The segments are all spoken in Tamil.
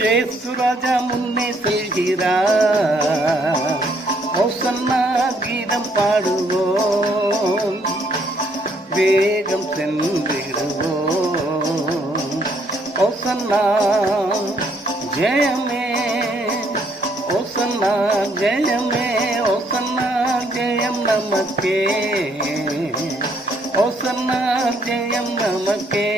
இயேசு ராஜா முன்னே செல்கிறார், ஓசன்னா கீதம் பாடுவோம், வேகம் சென்றிடுவோம். ஓசன்னா ஜெயமே, ஓசன்னா ஜெயமே, ஓசன்னா ஜெயம் நமக்கே, ஓசன்னா ஜெயம் நமக்கே.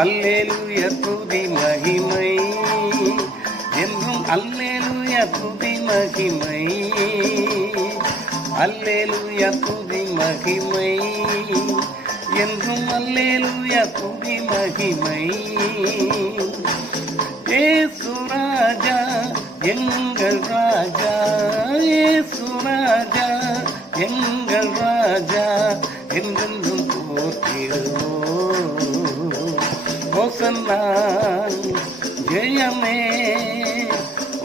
அல்லேலூயா துதி மகிமை என்றும், அல்லேலூயா துதி மகிமை, அல்லேலூயா துதி மகிமை என்றும், அல்லேலூயா துதி மகிமை. இயேசு ராஜா எங்கள் ராஜா, இயேசு ராஜா எங்கள் ராஜா, என்றென்றும் போற்றிடுவோம். ஓசன்னா ஜெயமே,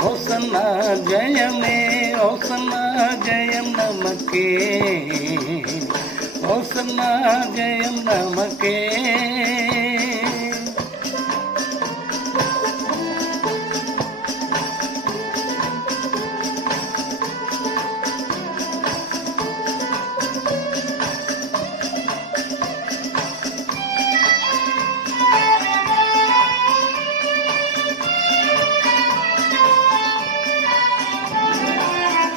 ஓசன்னா ஜெயமே, ஓசன்னா ஜெயம் நமக்கே, ஓசன்னா ஜெயம் நமக்கே.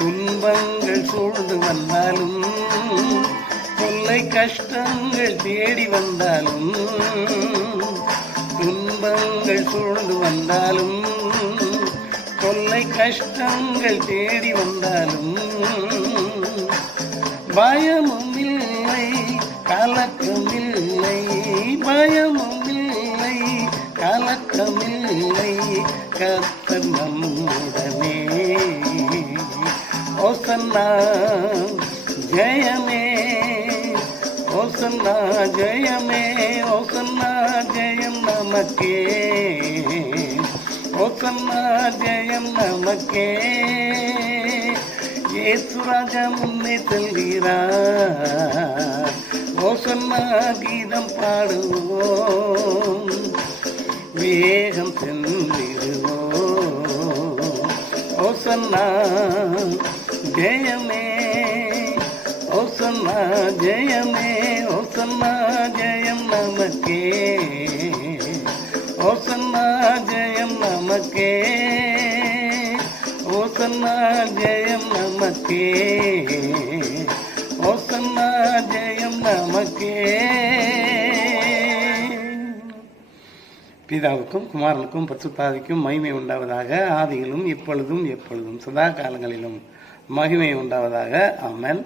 துன்பங்கள் சூழ்ந்து வந்தாலும், தொல்லை கஷ்டங்கள் தேடி வந்தாலும், துன்பங்கள் சூழ்ந்து வந்தாலும், தொல்லை கஷ்டங்கள் தேடி வந்தாலும், பயமும் இல்லை கலக்கம் இல்லை, பயமும் இல்லை கலக்கம் இல்லை, கர்த்தர் நம்முடனே. ஓசன்னா ஜெயமே, ஓசன்னா ஜெயமே, ஓசன்னா ஜெயம் நமக்கே, ஓசன்னா ஜெயம் நமக்கே. இயேசு ராஜா முன்னே செல்கிறார், ஓசன்னா கீதம் பாடுவோம், வேகம் சென்றிடுவோம். ஓசன்னா ஜெயமே, ஓசன்னா ஜெயமே, ஓசன்னா ஜெயம் நமக்கே, ஓசன்னா ஜெயம் நமக்கே, ஓசன்னா ஜெயம் நமக்கே, ஓசன்னா ஜெயம் நமக்கே. பிதாவுக்கும் குமாரனுக்கும் பரிசுத்தாவிக்கும் மகிமை உண்டாவதாக, ஆதியிலும் இப்பொழுதும் எப்பொழுதும் சதா காலங்களிலும் மகிமை உண்டாவதாக. ஆமென்.